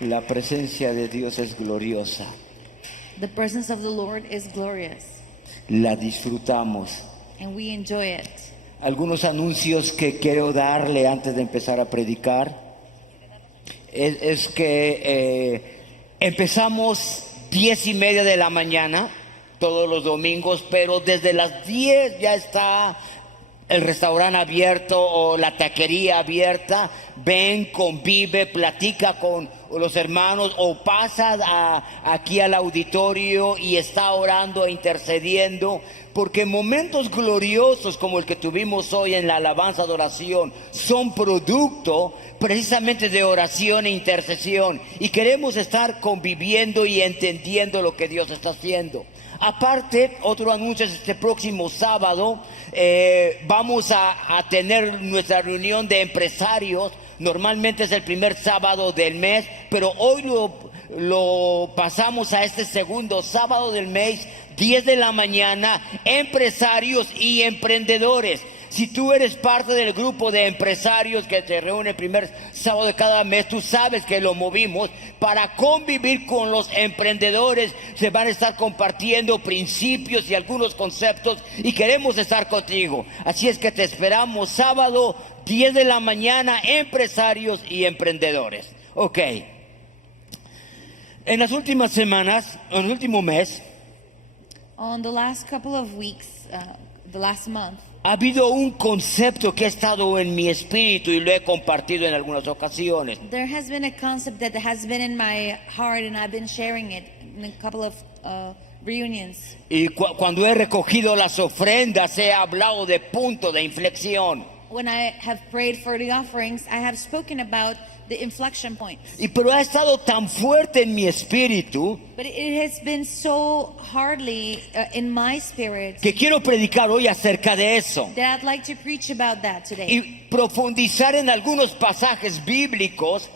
La presencia de Dios es gloriosa. The presence of the Lord is glorious, La disfrutamos. and we enjoy it. Algunos anuncios que quiero darle antes de empezar a predicar es que empezamos 10:30 de la mañana todos los domingos, pero desde las 10 ya está el restaurante abierto o la taquería abierta. Ven, convive, platica con los hermanos o pasa aquí al auditorio y está orando e intercediendo, porque momentos gloriosos como el que tuvimos hoy en la alabanza de oración son producto precisamente de oración e intercesión, y queremos estar conviviendo y entendiendo lo que Dios está haciendo. Aparte, otro anuncio es este próximo sábado. Vamos a tener nuestra reunión de empresarios. Normalmente es el primer sábado del mes, pero hoy lo pasamos a este segundo sábado del mes, 10 de la mañana, empresarios y emprendedores. Si tú eres parte del grupo de empresarios que se reúne el primer sábado de cada mes, tú sabes que lo movimos para convivir con los emprendedores. Se van a estar compartiendo principios y algunos conceptos, y queremos estar contigo. Así es que te esperamos sábado 10 de la mañana, empresarios y emprendedores. Ok. En las últimas semanas, en el último mes, On the last couple of weeks, the last month, ha habido un concepto que ha estado en mi espíritu y lo he compartido en algunas ocasiones. there has been a concept that has been in my heart, and I've been sharing it in a couple of reunions. Y cuando he recogido las ofrendas, he hablado de punto de inflexión. When I have prayed for the offerings, I have spoken about the inflection points. Pero ha estado tan fuerte en mi espíritu But it has been so hardly in my spirit que quiero predicar hoy acerca de eso that I'd like to preach about that today. y profundizar en algunos pasajes bíblicos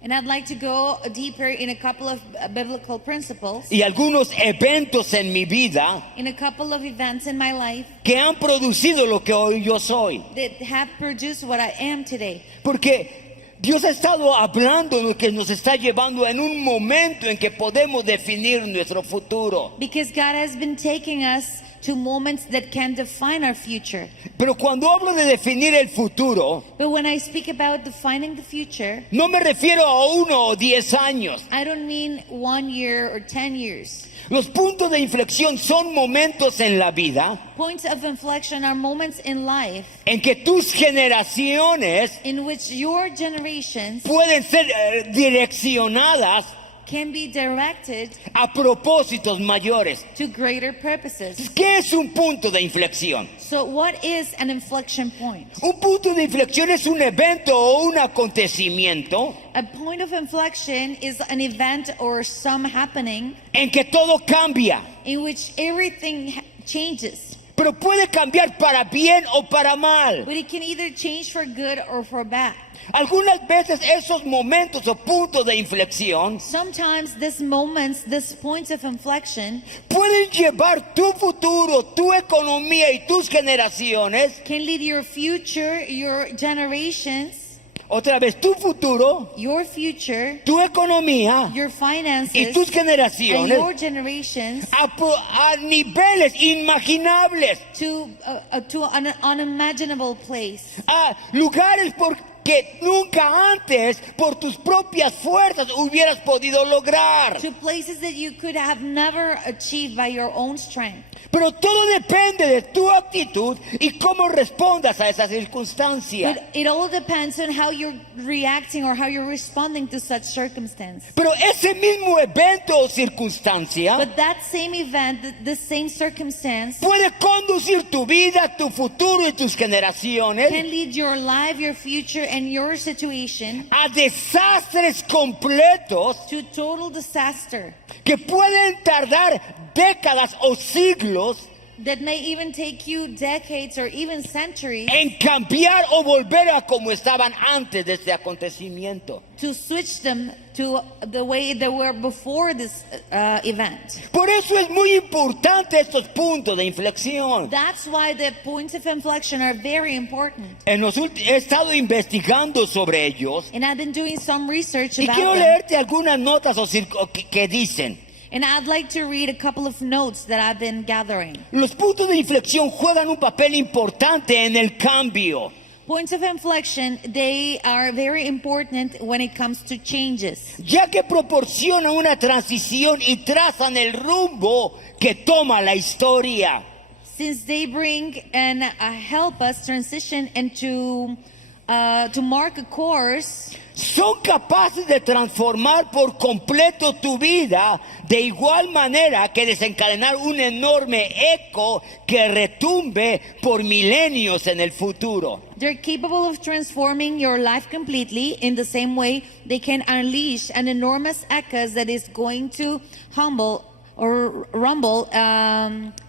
And I'd like to go deeper in a couple of biblical principles, y algunos eventos en mi vida in a couple of events in my life que han producido lo que hoy yo soy. that have produced what I am today. Porque Dios ha estado hablando, lo que nos está llevando en un momento en que podemos definir nuestro futuro. Because God has been taking us to moments that can define our future. Pero cuando hablo de definir el futuro, But when I speak about defining the future, no me refiero a 1 o 10 años. I don't mean 1 year or 10 years. Los puntos de inflexión son momentos en la vida Points of inflection are moments in life en que tus generaciones in which your generations pueden ser direccionadas can be directed a propósitos mayores. to greater purposes. ¿Qué es un punto de inflexión? So what is an inflection point? Un punto de inflexión es un evento o un acontecimiento A point of inflection is an event or some happening en que todo cambia, in which everything changes. pero puede cambiar para bien o para mal. But it can either change for good or for bad. Algunas veces esos momentos o puntos de inflexión Sometimes these moments, these points of inflection pueden llevar tu futuro, tu economía y tus generaciones, can lead your future, your generations, otra vez tu futuro, your future, tu economía your y finances, tus and generaciones your generations a niveles inimaginables, to an unimaginable place, a lugares que nunca antes por tus propias fuerzas hubieras podido lograr. to places that you could have never achieved by your own strength. Pero todo depende de tu actitud y cómo respondas a esa circunstancia. But it all depends on how you're reacting or how you're responding to such circumstance. Pero ese mismo evento o circunstancia But that same event, the same circumstance, puede conducir tu vida, tu futuro y tus generaciones can lead your life, your future, and your situation a desastres completos to total disaster que pueden tardar décadas o siglos that may even take you decades or even centuries en cambiar o volver a como estaban antes de este acontecimiento. to switch them to the way they were before this event. Por eso es muy importante estos puntos de inflexión. That's why the points of inflection are very important. He estado investigando sobre ellos And I've been doing some research y about quiero them. leerte algunas notas que dicen. And I'd like to read a couple of notes that I've been gathering. Los puntos de inflexión juegan un papel importante en el cambio. Points of inflection, they are very important when it comes to changes, Ya que proporcionan una transición y trazan el rumbo que toma la historia. since they bring and help us transition into to mark a course. Son capaces de transformar por completo tu vida de igual manera que desencadenar un enorme eco que retumbe por milenios en el futuro. They're capable of transforming your life completely in the same way they can unleash an enormous echo that is going to humble or rumble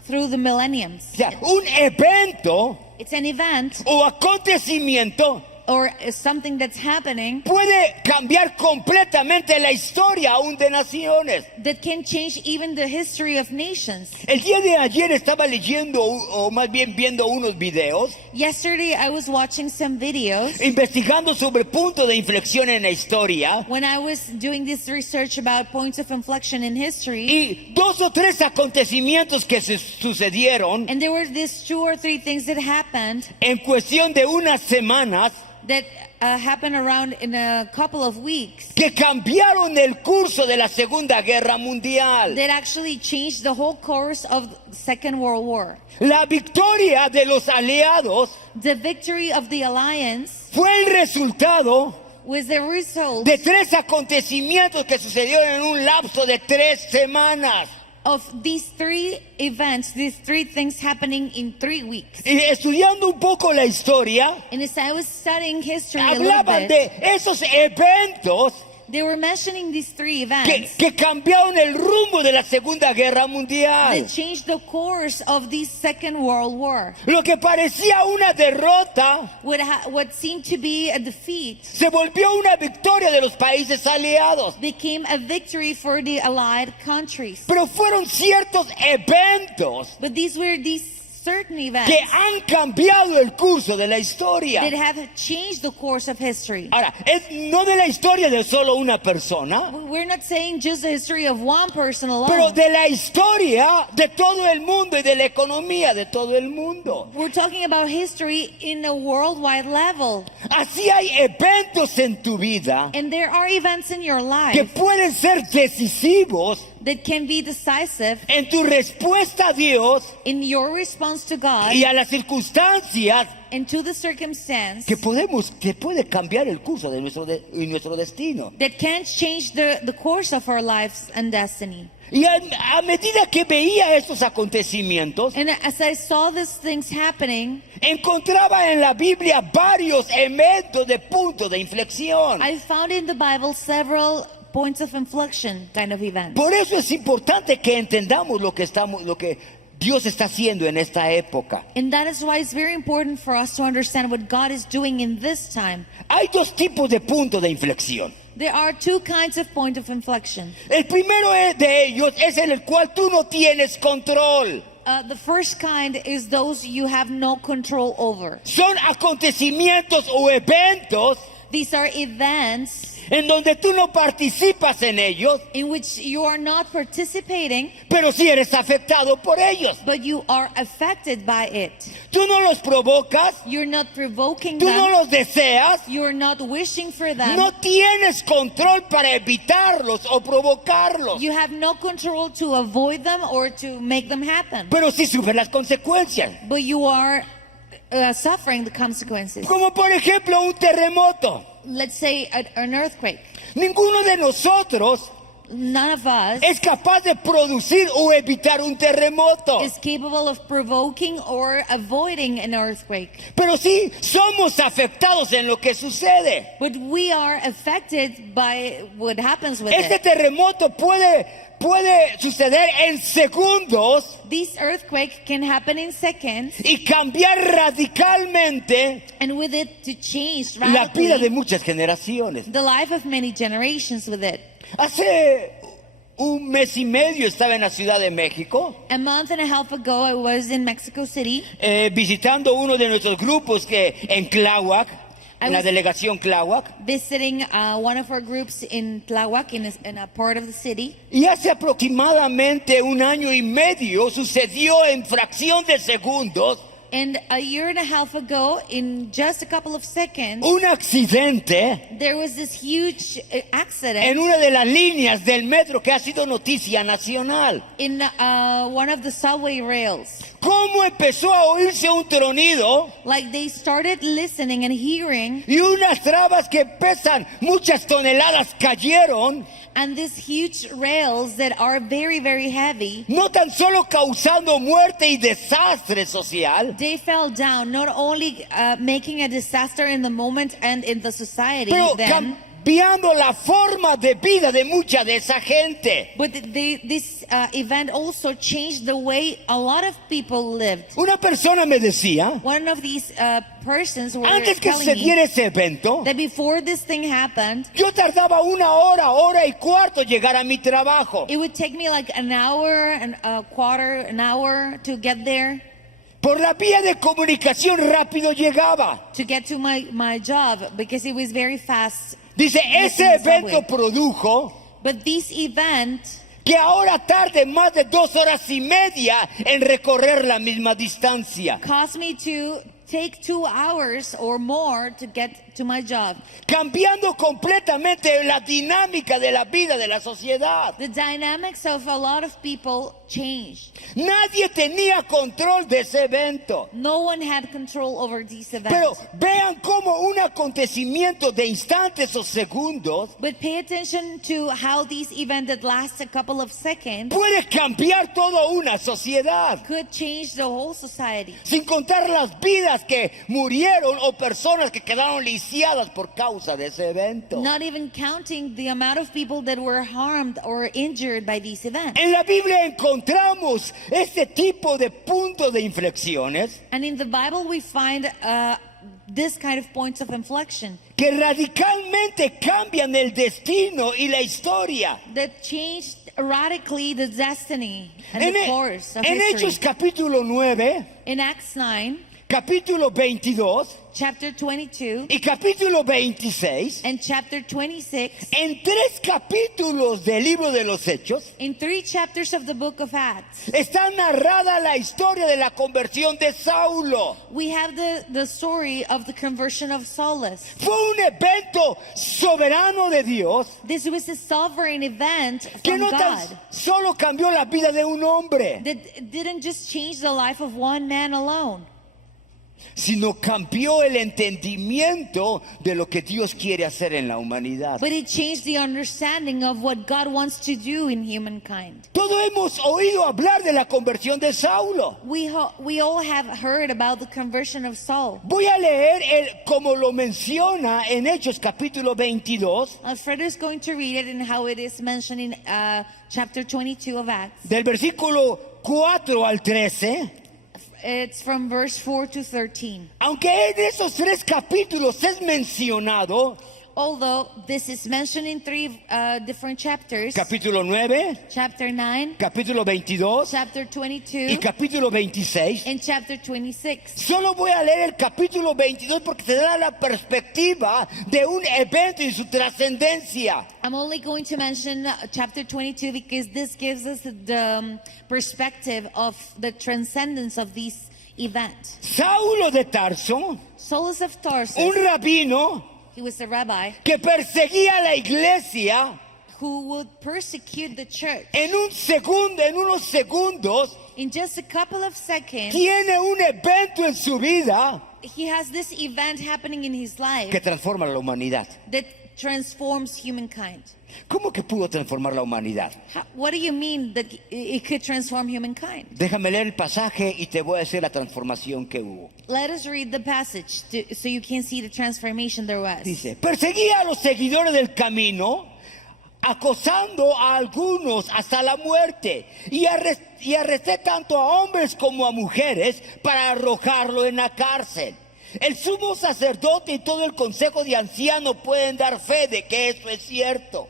through the millenniums. O sea, un evento It's an event o acontecimiento or something that's happening puede cambiar completamente la historia aún de naciones. that can change even the history of nations. El día de ayer estaba leyendo o más bien viendo unos videos Yesterday I was watching some videos investigando sobre puntos de inflexión en la historia when I was doing this research about points of inflection in history, y 2 o 3 acontecimientos que se sucedieron and there were these 2 or 3 things that happened en cuestión de unas semanas that happened around in a couple of weeks que cambiaron el curso de la Segunda Guerra Mundial. that actually changed the whole course of the Second World War. La victoria de los aliados The victory of the alliance fue el resultado was the result de 3 acontecimientos que sucedieron en un lapso de 3 semanas. of these 3 events, these 3 things happening in 3 weeks. Y estudiando un poco la historia, And as I was studying history a little hablaban bit, de esos eventos they were mentioning these 3 que, events que cambiaron el rumbo de la Segunda Guerra Mundial. that changed the course of the Second World War. Lo que parecía una derrota What seemed to be a defeat se volvió una victoria de los países aliados. became a victory for the allied countries. Pero fueron ciertos eventos But these were these certain events que han cambiado el curso de la historia. that have changed the course of history. Ahora, es no de la historia de solo una persona, We're not saying just the history of one person pero alone. de la historia de todo el mundo y de la economía de todo el mundo. We're talking about history in a worldwide level. Así hay eventos en tu vida And there are events in your que life pueden ser decisivos that can be decisive en tu respuesta a Dios in your response to God y a las circunstancias and to the circumstance que puede cambiar el curso de nuestro destino. that can change the course of our lives and destiny. Y a medida que veía estos acontecimientos, And as I saw these things happening, encontraba en la Biblia varios eventos de puntos de inflexión. I found in the Bible several points of inflection kind of events. Por eso es importante que entendamos lo que Dios está haciendo en esta época. And that is why it's very important for us to understand what God is doing in this time. Hay 2 tipos de puntos de inflexión. There are 2 kinds of point of inflection. El primero de ellos es en el cual tú no tienes control. The first kind is those you have no control over. Son acontecimientos o eventos These are events en donde tú no participas en ellos, in which you are not participating, pero sí eres afectado por ellos. but you are affected by it. Tú no los provocas, You're not provoking tú no them. los deseas, You're not wishing for them. no tienes control para evitarlos o provocarlos, You have no control to avoid them or to make them happen. pero sí sufres las consecuencias. But you are suffering the consequences. Como por ejemplo un terremoto. Let's say an earthquake. Ninguno de nosotros none of us es capaz de producir o evitar un terremoto. is capable of provoking or avoiding an earthquake. Pero sí somos afectados en lo que sucede. But we are affected by what happens with Este it. terremoto puede suceder en segundos This earthquake can happen in seconds, y cambiar radicalmente and with it to change la vida de radically muchas generaciones. the life of many generations with it. Hace un mes y medio estaba en la Ciudad de México A month and a half ago, I was in Mexico City visitando uno de nuestros grupos en Tláhuac, en la was- delegación Tláhuac. visiting one of our groups in Tláhuac, in a part of the city. Y hace aproximadamente un año y medio sucedió en fracción de segundos And a year and a half ago, in just a couple of seconds, un accidente there was this huge accident en una de las líneas del metro que ha sido noticia nacional. in one of the subway rails. ¿Cómo empezó a oírse un tronido Like they started listening and hearing, y unas trabas que pesan muchas toneladas cayeron, and these huge rails that are very, very heavy, no tan solo causando muerte y desastre social, they fell down, not only making a disaster in the moment and in the society pero then, cambiando la forma de vida de mucha de esa gente. but this event also changed the way a lot of people lived. Una persona me decía, One of these persons were antes que telling me sucediera ese evento, that before this thing happened, yo tardaba una hora, hora y cuarto llegar a mi trabajo. it would take me like an hour and a quarter, an hour to get there, Por la vía de comunicación rápido llegaba. to get to my job, because it was very fast. Dice, ese Using the evento subway. produjo But this event que ahora tarde más de 2 horas y media en recorrer la misma distancia, caused me to take 2 hours or more to get to my job. cambiando completamente la dinámica de la vida de la sociedad. The dynamics of a lot of people changed. Nadie tenía control de ese evento. No one had control over these events. Pero vean cómo un acontecimiento de instantes o segundos But pay attention to how these events that last a couple of seconds puede cambiar toda una sociedad. could change the whole society. Sin contar las vidas que murieron o personas que quedaron lisiadas por causa de ese evento. Not even counting the amount of people that were harmed or injured by these events. En la Biblia encontramos este tipo de puntos de inflexiones And in the Bible we find this kind of points of inflection que radicalmente cambian el destino y la historia. that changed radically the destiny and En, the course of en history. Hechos capítulo 9, In Acts 9, capítulo 22 chapter 22, y capítulo 26, and chapter 26, en 3 capítulos del libro de los Hechos, in 3 chapters of the book of Acts, está narrada la historia de la conversión de Saulo. we have the story of the conversion of Saulus. Fue un evento soberano de Dios This was a sovereign event que from no tan God solo cambió la vida de un hombre, that didn't just change the life of one man alone, sino cambió el entendimiento de lo que Dios quiere hacer en la humanidad. but it changed the understanding of what God wants to do in humankind. Todos hemos oído hablar de la conversión de Saulo. We all have heard about the conversion of Saul. Voy a leer como lo menciona en Hechos capítulo 22, Alfredo is going to read it and how it is mentioned in chapter 22 of Acts. del versículo 4 al 13. It's from verse 4 to 13. Aunque en esos 3 capítulos es mencionado, Although this is mentioned in 3 different chapters, capítulo 9, chapter 9, capítulo 22 chapter y 22, capítulo 26. and chapter 26. Solo voy a leer el capítulo 22 porque te da la perspectiva de un evento y su trascendencia. I'm only going to mention chapter 22 because this gives us the perspective of the transcendence of this event. Saulo de Tarso, Saulus of Tarsus, un rabino he was a rabbi que perseguía a la iglesia, who would persecute the church. en unos segundos, In just a couple of seconds, tiene un evento en su vida he has this event happening in his life que transforma a la humanidad. that transforms humankind. ¿Cómo que pudo transformar la humanidad? What do you mean that it could transform humankind? Déjame leer el pasaje y te voy a decir la transformación que hubo. Let us read the passage so you can see the transformation there was. Dice, perseguía a los seguidores del camino, acosando a algunos hasta la muerte, y arresté tanto a hombres como a mujeres para arrojarlo en la cárcel. El sumo sacerdote y todo el consejo de ancianos pueden dar fe de que eso es cierto.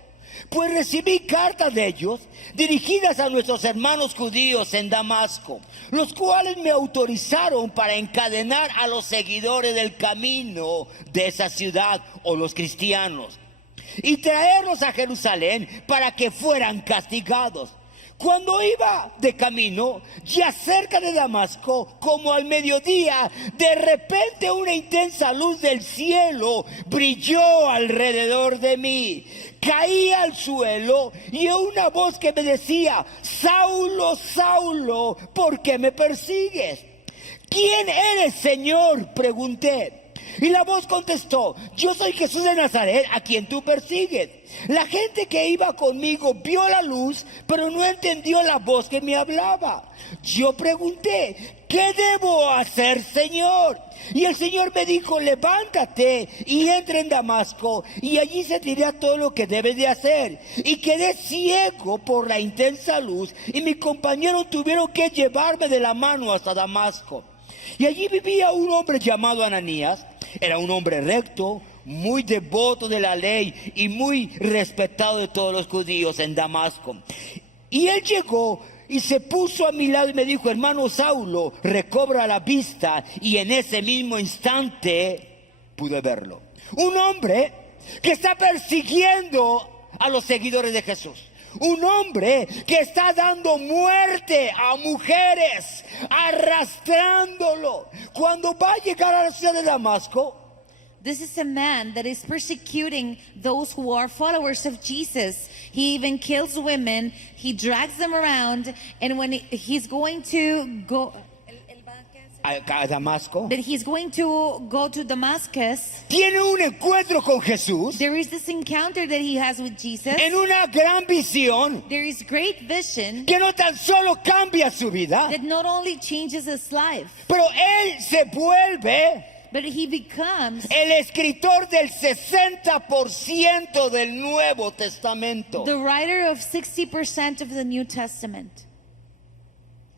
Pues recibí cartas de ellos dirigidas a nuestros hermanos judíos en Damasco, los cuales me autorizaron para encadenar a los seguidores del camino de esa ciudad o los cristianos y traerlos a Jerusalén para que fueran castigados. Cuando iba de camino, ya cerca de Damasco, como al mediodía, de repente una intensa luz del cielo brilló alrededor de mí. Caí al suelo y una voz que me decía, Saulo, Saulo, ¿por qué me persigues? ¿Quién eres, Señor?, pregunté. Y la voz contestó, yo soy Jesús de Nazaret, a quien tú persigues. La gente que iba conmigo vio la luz, pero no entendió la voz que me hablaba. Yo pregunté, ¿qué debo hacer, Señor? Y el Señor me dijo, levántate y entra en Damasco, y allí se te dirá todo lo que debes de hacer. Y quedé ciego por la intensa luz, y mis compañeros tuvieron que llevarme de la mano hasta Damasco. Y allí vivía un hombre llamado Ananías. Era un hombre recto, muy devoto de la ley y muy respetado de todos los judíos en Damasco. Y él llegó y se puso a mi lado y me dijo, hermano Saulo, recobra la vista. Y en ese mismo instante pude verlo. Un hombre que está persiguiendo a los seguidores de Jesús. Un hombre que está dando muerte a mujeres, arrastrándolo. Cuando va a llegar a la ciudad de Damasco, This is a man that is persecuting those who are followers of Jesus. He even kills women, he drags them around, and when he's going to go a Damasco, that he's going to go to Damascus, tiene un encuentro con Jesús there is this encounter that he has with Jesus. en una gran visión There is great vision que no tan solo cambia su vida, that not only changes his life, pero él se vuelve but he becomes el escritor del 60% del Nuevo Testamento. the writer of 60% of the New Testament.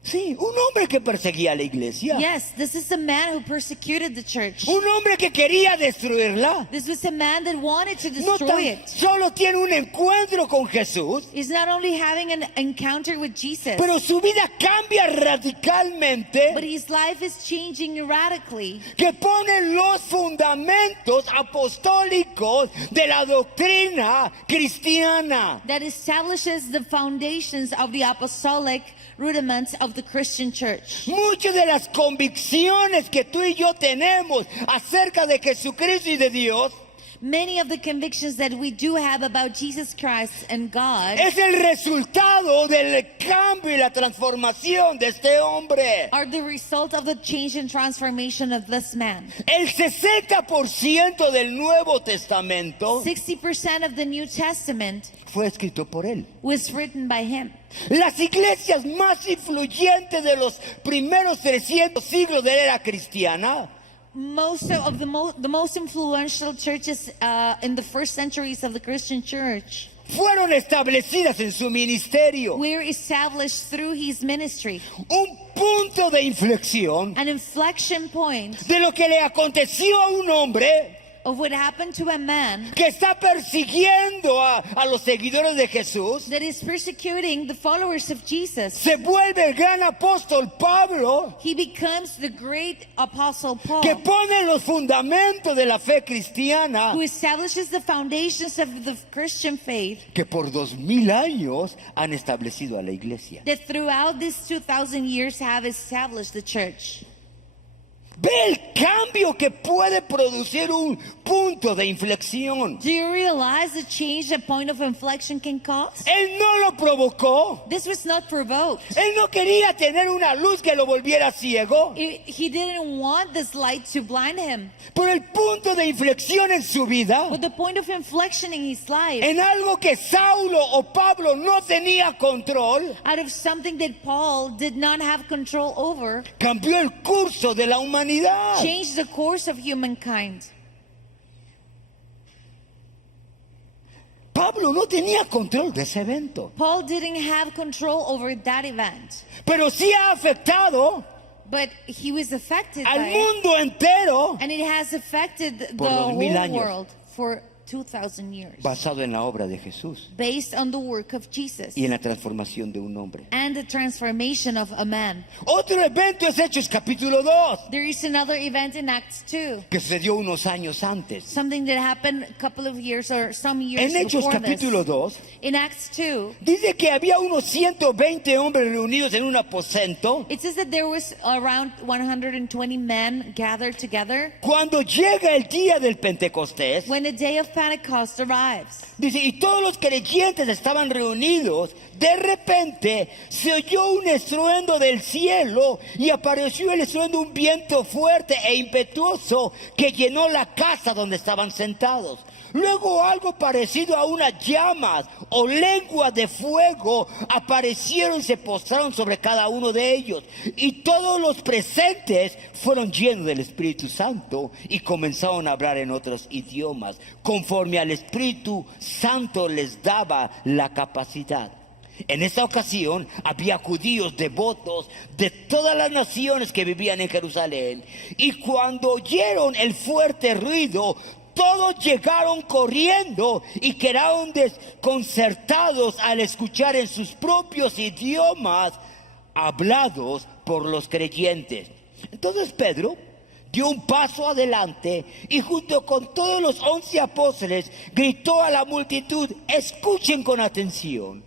Sí, un hombre que perseguía a la iglesia. Yes, this is a man who persecuted the church. Un hombre que quería destruirla. This was a man that wanted to No destroy tan it. solo tiene un encuentro con Jesús, He's not only having an encounter with Jesus, pero su vida cambia radicalmente, but his life is changing radically. que pone los fundamentos apostólicos de la doctrina cristiana. That establishes the foundations of the apostolic rudiments of the Christian church. Muchas de las convicciones que tú y yo tenemos acerca de Jesucristo y de Dios Many of the convictions that we do have about Jesus Christ and God es el resultado del cambio y la transformación de este hombre. are the result of the change and transformation of this man. El 60% del Nuevo Testamento 60% of the New Testament fue escrito por él. was written by him. Las iglesias más influyentes de los primeros 300 siglos de la era cristiana Most of the most influential churches in the first centuries of the Christian church fueron establecidas en su ministerio. were established through his ministry. Un punto de inflexión An inflection point de lo que le aconteció a un hombre of what happened to a man que está persiguiendo a los seguidores de Jesús. that is persecuting the followers of Jesus. Se vuelve el gran apóstol Pablo, He becomes the great apostle Paul, que pone los fundamentos de la fe cristiana, who establishes the foundations of the Christian faith que por 2000 años han establecido a la iglesia. that throughout these 2,000 years have established the church. Ve el cambio que puede producir un punto de inflexión. Do you realize the change a point of inflection can cause? Él no lo provocó. This was not provoked. Él no quería tener una luz que lo volviera ciego. He didn't want this light to blind him. Pero el punto de inflexión en su vida, But the point of inflection in his life, en algo que Saulo o Pablo no tenía control, out of something that Paul did not have control over, cambió el curso de la humanidad. changed the course of humankind. Pablo no tenía control de ese evento, Paul didn't have control over that event, pero sí ha afectado but he was affected al by it, mundo entero and it has affected the Por whole 2000 años. world for 2,000 years, basado en la obra de Jesús based on the work of Jesus y en la transformación de un hombre. and the transformation of a man. Otro evento es Hechos capítulo 2, There is another event in Acts 2, que sucedió unos años antes. something that happened a couple of years or some years En Hechos before capítulo this. 2 In Acts 2, dice que había unos 120 hombres reunidos en un aposento it says that there was around 120 men gathered together cuando llega el día del Pentecostés. when the day of Pentecost arrives. Dice, y todos los creyentes estaban reunidos. De repente se oyó un estruendo del cielo y apareció el estruendo de un viento fuerte e impetuoso que llenó la casa donde estaban sentados. Luego algo parecido a unas llamas o lenguas de fuego aparecieron y se postraron sobre cada uno de ellos. Y todos los presentes fueron llenos del Espíritu Santo y comenzaron a hablar en otros idiomas, conforme al Espíritu Santo les daba la capacidad. En esta ocasión había judíos devotos de todas las naciones que vivían en Jerusalén. Y cuando oyeron el fuerte ruido, todos llegaron corriendo y quedaron desconcertados al escuchar en sus propios idiomas hablados por los creyentes. Entonces Pedro dio un paso adelante y junto con todos los 11 apóstoles gritó a la multitud: escuchen con atención.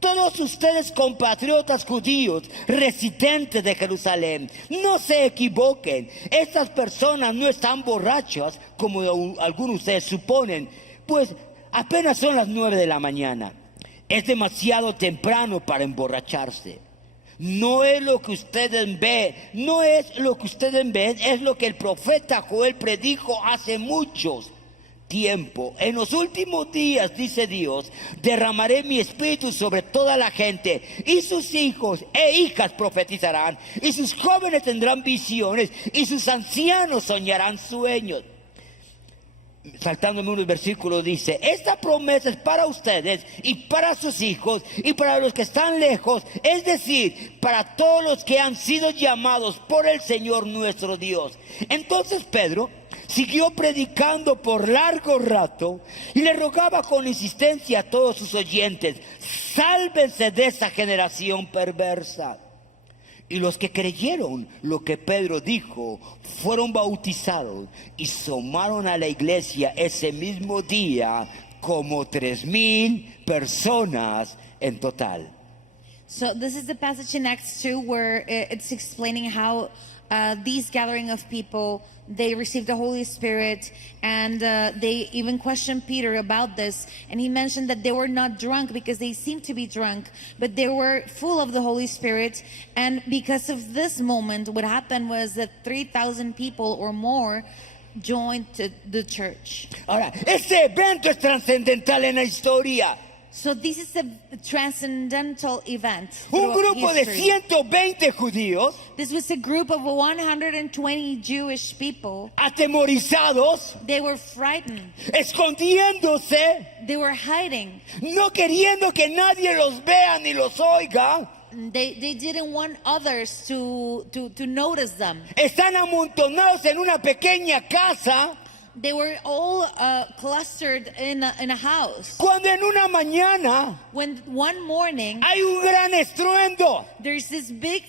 Todos ustedes compatriotas judíos residentes de Jerusalén, no se equivoquen. Estas personas no están borrachas como algunos de ustedes suponen, pues apenas son las 9 de la mañana. Es demasiado temprano para emborracharse. No es lo que ustedes ven, no es lo que ustedes ven, es lo que el profeta Joel predijo hace muchos tiempo. En los últimos días, dice Dios, derramaré mi espíritu sobre toda la gente, y sus hijos e hijas profetizarán, y sus jóvenes tendrán visiones, y sus ancianos soñarán sueños. Saltándome unos versículos, dice: esta promesa es para ustedes y para sus hijos y para los que están lejos, es decir, para todos los que han sido llamados por el Señor nuestro Dios. Entonces Pedro siguió predicando por largo rato y le rogaba con insistencia a todos sus oyentes: sálvense de esa generación perversa. Y los que creyeron lo que Pedro dijo fueron bautizados y sumaron a la iglesia ese mismo día como 3,000 personas en total. So this is the passage in Acts 2 where it's explaining how these gathering of people, they received the Holy Spirit, and they even questioned Peter about this, and he mentioned that they were not drunk because they seemed to be drunk, but they were full of the Holy Spirit. And because of this moment, what happened was that 3,000 people or more joined the church. Ahora, este evento es trascendental en la historia. So this is a transcendental event. Un throughout grupo de history. 120 judíos This was a group of 120 Jewish people. atemorizados, They were frightened. escondiéndose, They were hiding. no queriendo que nadie los vea ni los oiga. They didn't want others to notice them. Están amontonados en una pequeña casa They were all clustered in a house. cuando en una mañana When one morning hay un gran estruendo, there's this big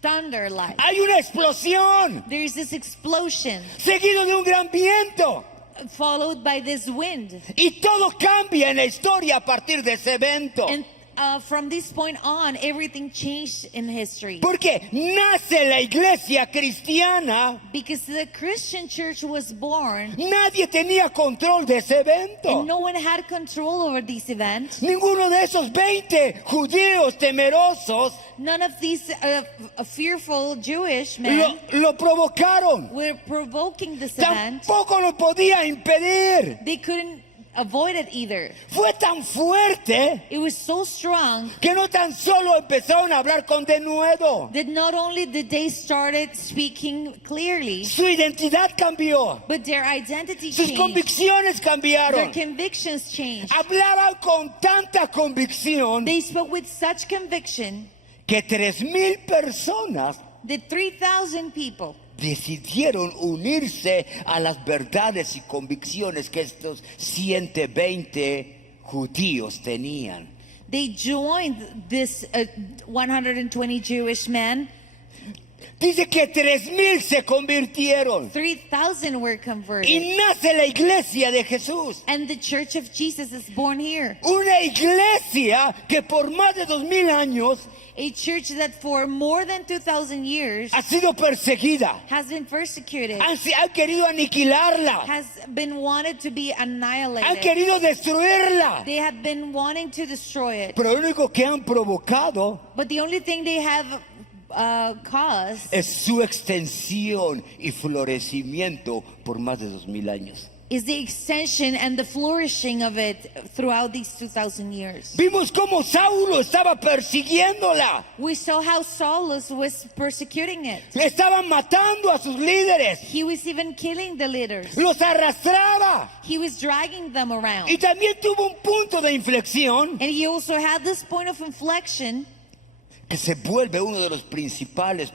thunder light. hay una explosión, There's this explosion seguido de un gran viento. followed by this wind. Y todo cambia en la historia a partir de ese evento. And from this point on, everything changed in history. Porque nace la iglesia cristiana. Because the Christian church was born, Nadie tenía control de ese evento. and no one had control over this event. Ninguno de esos 20 judíos temerosos None of these fearful Jewish men lo provocaron. were provoking this event. Tampoco lo podía impedir. They couldn't avoid it either. Fue tan fuerte It was so strong que no tan solo empezaron a hablar con denuedo. that not only did they started speaking clearly, Su identidad cambió. but their identity Sus changed. convicciones Their cambiaron. convictions changed. Hablaban con tanta convicción They spoke with such conviction que 3,000 personas that 3,000 people decidieron unirse a las verdades y convicciones que estos 120 judíos tenían. they joined this 120 Jewish men. Dice que 3,000 se convirtieron 3,000 were converted. y nace la iglesia de Jesús. And the Church of Jesus is born here. Una iglesia que por más de 2,000 años A church that for more than 2,000 years ha sido perseguida. has been persecuted, Han querido aniquilarla. has been wanted to be Han annihilated. querido destruirla. They have been wanting to destroy it. Pero lo único que han provocado But the only thing they have caused es su extensión y florecimiento por más de 2,000 años. is the extension and the flourishing of it throughout these 2,000 years. Vimos cómo Saulo estaba persiguiéndola. We saw how Saulus was persecuting it. Estaban matando a sus líderes. He was even killing the leaders. Los arrastraba. He was dragging them around. Y también tuvo un punto de inflexión And he also had this point of inflection que se vuelve uno de los principales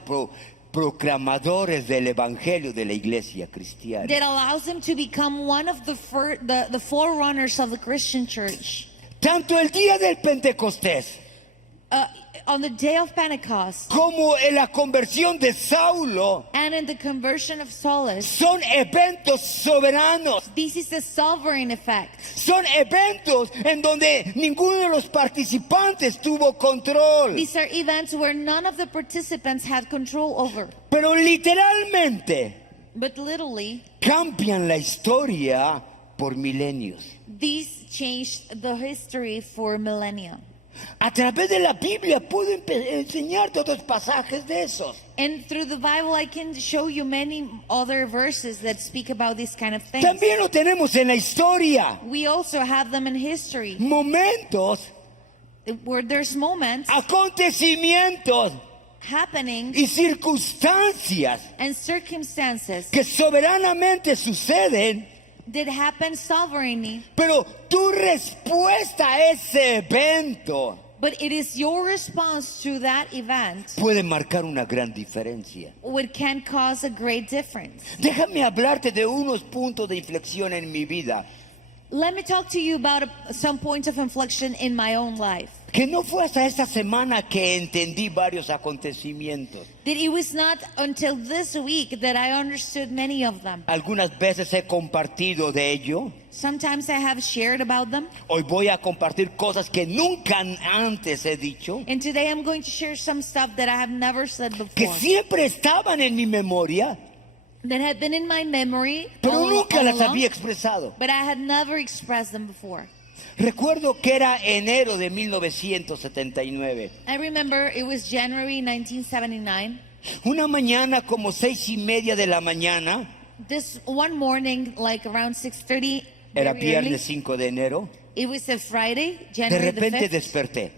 proclamadores del evangelio de la iglesia cristiana. that allows him to become one of the forerunners of the Christian church. Tanto el día del Pentecostés On the day of Pentecost como en la conversión de Saulo and in the conversion of Saulus, son eventos soberanos. this is the sovereign effect. Son eventos en donde ninguno de los participantes tuvo control. These are events where none of the participants had control over. Pero literalmente But literally, cambian la historia por milenios. these changed the history for millennia. A través de la Biblia puedo enseñarte otros pasajes de esos. And through the Bible, I can show you many other verses that speak about these kind of things. También lo tenemos en la historia. We also have them in history, Momentos, where there's moments acontecimientos happening y circunstancias and circumstances que soberanamente suceden, that happen sovereignly, pero tu respuesta a ese evento but it is your response to that event puede marcar una gran diferencia. what can cause a great difference. Déjame hablarte de unos puntos de inflexión en mi vida, Let me talk to you about some points of inflection in my own life. que no fue hasta esta semana que entendí varios acontecimientos. That it was not until this week that I understood many of them. Algunas veces he compartido de ello. Sometimes I have shared about them. Hoy voy a compartir cosas que nunca antes he dicho, And today I'm going to share some stuff that I have never said que before. siempre estaban en mi memoria, That had been in my memory pero all nunca las along, había expresado. but I had never expressed them before. Recuerdo que era enero de 1979. I remember it was January 1979. Una mañana como 6:30 de la mañana, This one morning, like around 6:30, era very early, viernes 5 de enero, it was a Friday, de January the repente 5th. desperté.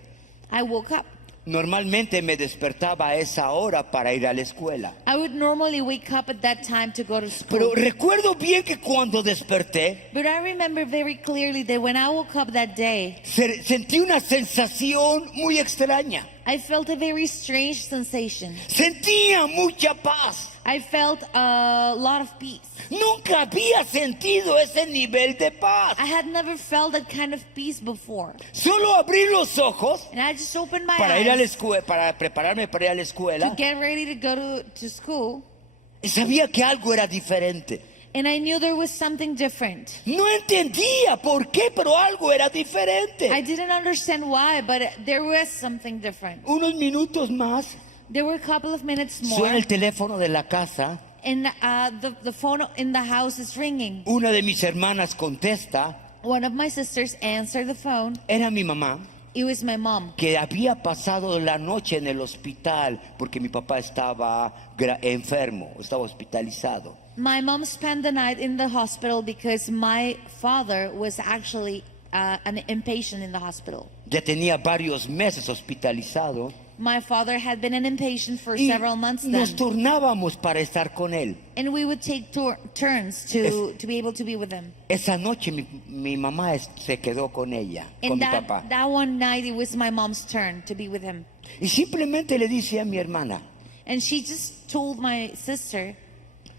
I woke up. Normalmente me despertaba a esa hora para ir a la escuela. I would normally wake up at that time to go to school. Pero recuerdo bien que cuando desperté, But I remember very clearly that when I woke up that day, sentí una sensación muy extraña. I felt a very strange sensation. Sentía mucha paz. I felt a lot of peace. Nunca había sentido ese nivel de paz. I had never felt that kind of peace before. Solo abrí los ojos And I just opened my para ir a la eyes escuela, para prepararme para ir a la to escuela, get ready to go to school. y sabía que algo era diferente. And I knew there was something different. No entendía por qué, pero algo era diferente. I didn't understand why, but there was something different. Unos minutos más, There were a couple of minutes more, suena el teléfono de la casa. and the phone in the house is ringing. Una de mis hermanas contesta. One of my sisters answered the phone. Era mi mamá, It was my mom. que había pasado la noche en el hospital porque mi papá estaba enfermo, estaba hospitalizado. My mom spent the night in the hospital because my father was actually an inpatient in the hospital. Ya tenía varios meses hospitalizado My father had been an inpatient for y several months nos then. turnábamos para estar con él. And we would take turns to be able to be with him. Esa noche mi mamá se quedó con ella, con And mi papá. that one night, it was my mom's turn to be with him. Y simplemente le dice a mi hermana, And she just told my sister,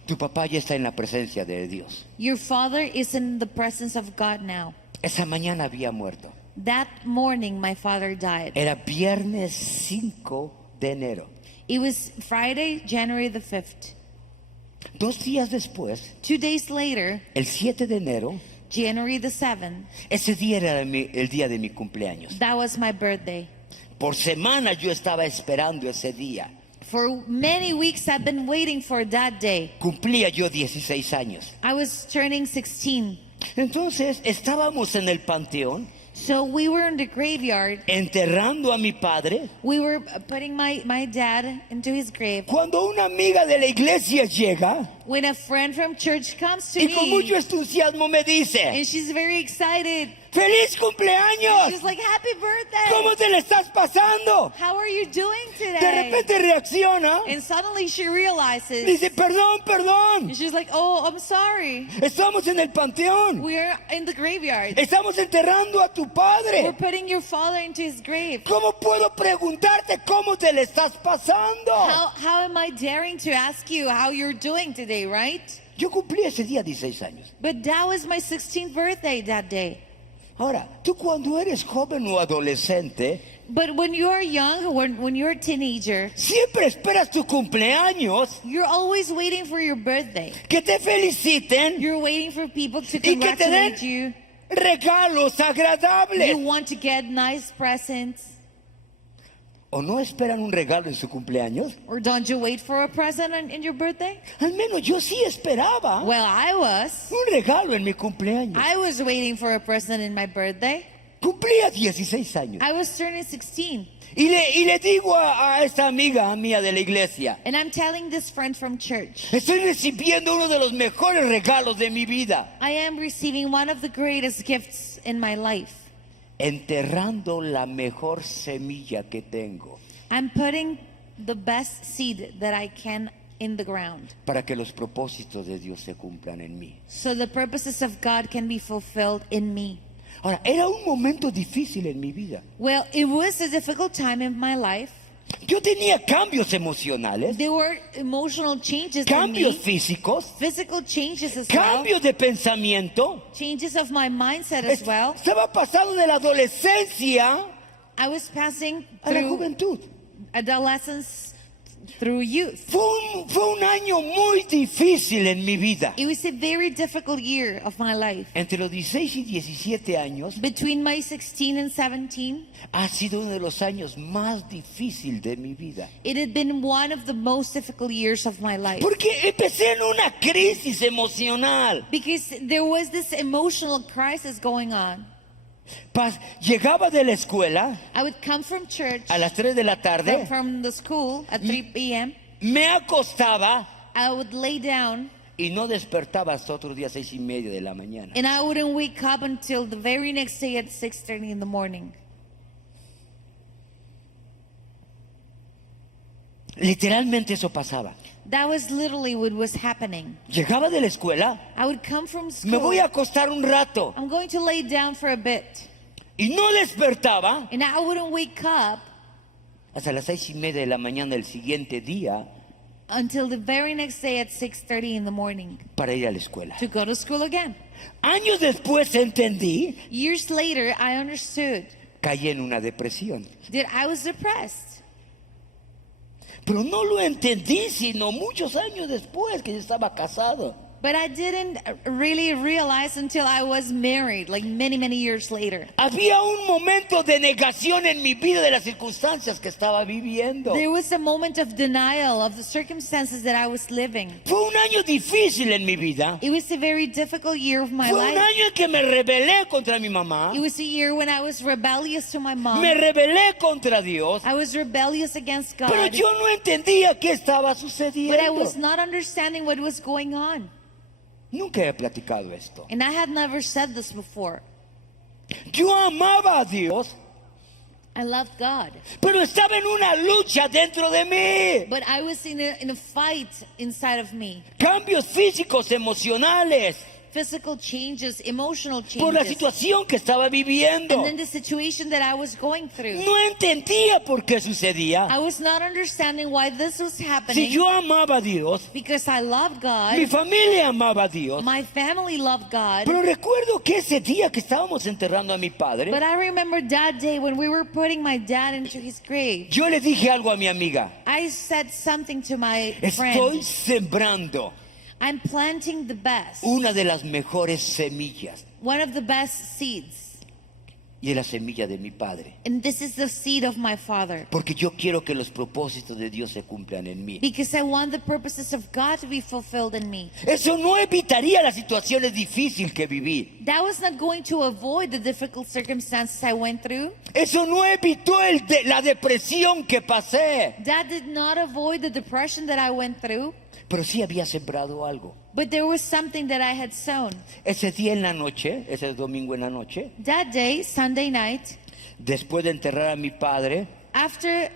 tu papá ya está en la presencia de Dios. your father is in the presence of God now. Esa mañana había muerto. That morning, my father died. Era viernes 5 de enero. It was Friday, January the 5th. 2 días después, 2 days later, el 7 de enero, January the 7th, ese día era el día de mi cumpleaños. that was my birthday. Por semanas yo estaba esperando ese día. For many weeks, I've been waiting for that day. Cumplía yo 16 años. I was turning 16. Entonces estábamos en el panteón So we were in the graveyard. enterrando a mi padre We were putting my dad into his grave. cuando una amiga de la iglesia llega When a friend from church comes to y con mucho me, entusiasmo me dice, and she's very excited. ¡Feliz cumpleaños! She's like, happy birthday. ¿Cómo te le estás pasando? How are you doing De today? repente reacciona And suddenly she y realizes, dice, perdón, perdón, and she's like, oh, I'm sorry. estamos en el panteón, We're in the graveyard. estamos enterrando a tu We're padre. putting your father into his grave. ¿Cómo puedo preguntarte cómo te le estás pasando? How am I daring to ask you how you're doing today, right? Yo cumplí ese día 16 años. But that was my 16th birthday that day. Ahora, tú cuando eres joven o adolescente, But when you're young, when you're a teenager, siempre esperas tu cumpleaños, you're always waiting for your birthday. que te feliciten You're waiting for people to y que te den congratulate you. regalos You agradables. want to get nice presents. ¿O no esperan un regalo en su cumpleaños? Or don't you wait for a present in your birthday? Al menos yo sí esperaba Well, I was. un regalo en mi cumpleaños. I was waiting for a present in my birthday. Cumplía 16 años. I was turning 16. Y le digo a esta amiga mía de la iglesia, And I'm telling this friend from church, estoy recibiendo uno de los mejores regalos de mi vida. I am receiving one of the greatest gifts in my life. Enterrando la mejor semilla que tengo I'm putting the best seed that I can in the ground, para que los propósitos de Dios se cumplan en mí. so the purposes of God can be fulfilled in me. Ahora, era un momento difícil en mi vida. Well, it was a difficult time in my life. Yo tenía cambios emocionales, There were emotional changes in cambios me, físicos, physical changes as well, cambios de pensamiento. changes of my mindset as well. Estaba pasando de la adolescencia I was passing a la through juventud. adolescence through youth. Fue un año muy difícil en mi vida. It was a very difficult year of my life. Entre los 16 y 17 años Between my 16 and 17, ha sido uno de los años más difíciles de mi vida. it had been one of the most difficult years of my life. Porque empecé en una crisis emocional. Because there was this emotional crisis going on. Llegaba de la escuela I would come from church, a las 3 de la tarde, from the school at 3 p.m. me acostaba I would lay down y no despertaba hasta otro día 6:30 de la mañana. and I wouldn't wake up until the very next day at 6:30 in the morning. Literalmente eso pasaba. That was literally what was happening. Llegaba de la escuela, I would come from me school. voy a acostar un rato I'm going to lay down for a bit. y no despertaba And I wouldn't wake up hasta las 6:30 de la mañana del siguiente día until the very next day at 6:30 in the morning para ir a la escuela. to go to school again. Años después entendí, Years later, I understood caí en una depresión. that I was depressed. Pero no lo entendí sino muchos años después que yo estaba casado. But I didn't really realize until I was married, like many, many years later. Había un momento de negación en mi vida de las circunstancias que estaba viviendo. There was a moment of denial of the circumstances that I was living. Fue un año difícil en mi vida. It was a very difficult year of my Fue un life. año en que me rebelé contra mi mamá. It was a year when I was rebellious to my mom. Me rebelé contra Dios. I was rebellious against God. Pero yo no entendía qué estaba But I sucediendo. was not understanding what was going on. Nunca he platicado esto. And I had never said this before. Yo amaba a Dios, I loved God. pero estaba en una lucha dentro de mí. But I was in a fight inside of me. Cambios físicos, emocionales, Physical changes, emotional por la changes. situación que estaba viviendo. And then the situation that I was going through. No entendía por qué sucedía. I was not understanding why this was Si happening. yo amaba a Dios, Because I loved mi God. familia amaba a Dios. My family loved God. Pero recuerdo que ese día que estábamos enterrando a mi padre, But I remember that day when we were putting my dad into his grave. yo le dije algo a mi amiga. I said something to my Estoy friend. sembrando I'm planting the best. una de las mejores semillas. One of the best seeds. Y es la semilla de mi padre. And this is the seed of my father. Porque yo quiero que los propósitos de Dios se cumplan en mí. Because I want the purposes of God to be fulfilled in me. Eso no evitaría las situaciones difíciles que viví. That was not going to avoid the difficult circumstances I went through. Eso no evitó la depresión que pasé. That did not avoid the depression that I went through. Pero sí había sembrado algo. But there was something that I had sown. Ese día en la noche, ese domingo en la noche, That day, Sunday night, después de enterrar a mi padre, after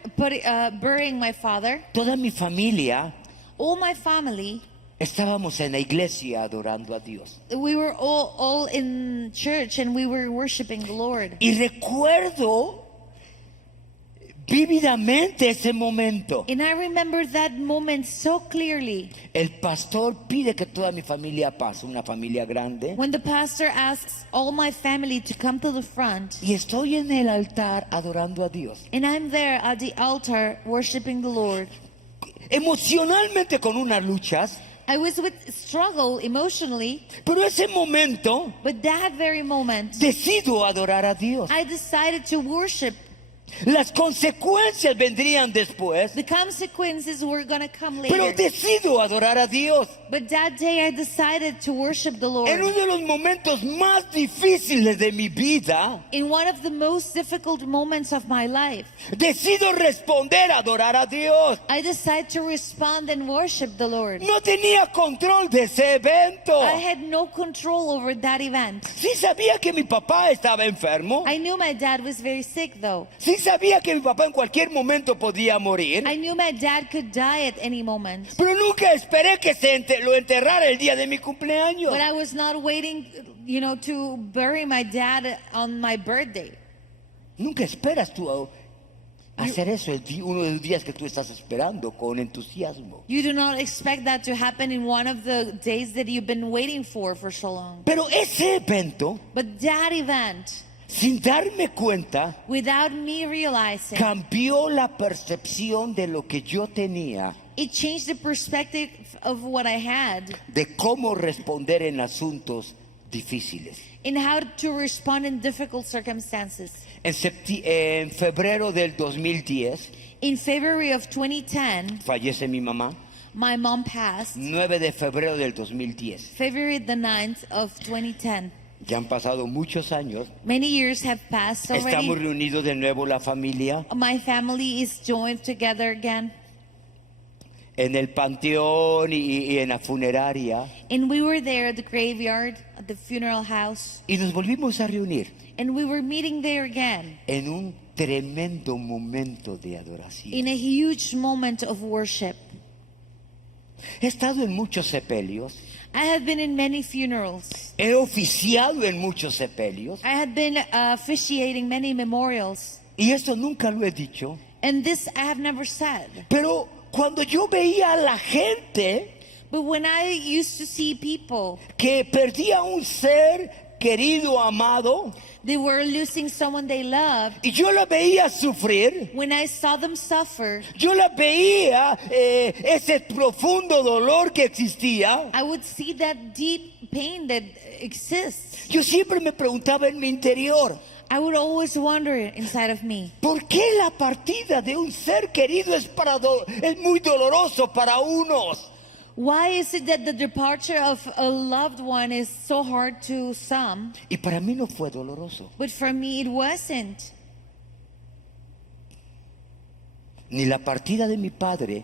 burying my father, toda mi familia all my family, estábamos en la iglesia adorando a Dios. we were all in church and we were worshiping the Lord. Y recuerdo vívidamente ese momento. And I remember that moment so clearly El pastor pide que toda mi familia pase, una familia grande. when the pastor asks all my family to come to the front. Y estoy en el altar adorando a Dios. And I'm there at the altar worshiping the Lord. Emocionalmente con unas luchas, I was with struggle emotionally, pero ese momento but that very moment, decido adorar a Dios. I decided to worship. Las consecuencias vendrían después, The consequences were going to come pero later. decido adorar a Dios. But that day I decided to worship the En Lord. uno de los momentos más difíciles de mi vida, In one of the most difficult moments of my life, decido responder a adorar a Dios. I decided to respond and worship the Lord. No tenía control de ese evento. I had no control over that event. Sí sabía que mi papá estaba enfermo. I knew my dad was very sick though. Sí sabía que mi papá en cualquier momento podía morir. I knew my dad could die at any moment. Pero nunca esperé que lo enterrara el día de mi cumpleaños. But I was not waiting, to bury my dad on my birthday. Nunca esperas tú hacer eso uno de los días que tú estás esperando con entusiasmo. You do not expect that to happen in one of the days that you've been waiting for so long. Pero ese evento, But that event, sin darme cuenta, without me realizing, cambió la percepción de lo que yo tenía it changed the perspective of what I had de cómo responder en asuntos difíciles. in how to respond in difficult circumstances. En febrero del 2010 In February of 2010, fallece mi mamá. my mom passed. 9 de febrero del 2010. February the 9th of 2010. Ya han pasado muchos años. Many years have passed Estamos already. reunidos de nuevo la familia My family is joined together again. en el panteón y en la funeraria. And we were there at the graveyard, at the funeral house. Y nos volvimos a reunir And we were meeting there again en un tremendo momento de adoración. in a huge moment of worship. He estado en muchos sepelios. I have been in many funerals. He oficiado en muchos sepelios. I had been officiating many memorials. Y esto nunca lo he dicho. And this I have never said. Pero cuando yo veía a la gente But when I used to see people que perdía un ser querido, amado, They were losing someone they loved. y yo la veía sufrir. When I saw them suffer, Yo la veía, ese profundo dolor que existía. I would see that deep pain that exists. Yo siempre me preguntaba en mi interior, I would always wonder inside of me, ¿por qué la partida de un ser querido es muy doloroso para unos? why is it that the departure of a loved one is so hard to some, Y para mí no fue doloroso. but for me it wasn't? Ni la partida de mi padre,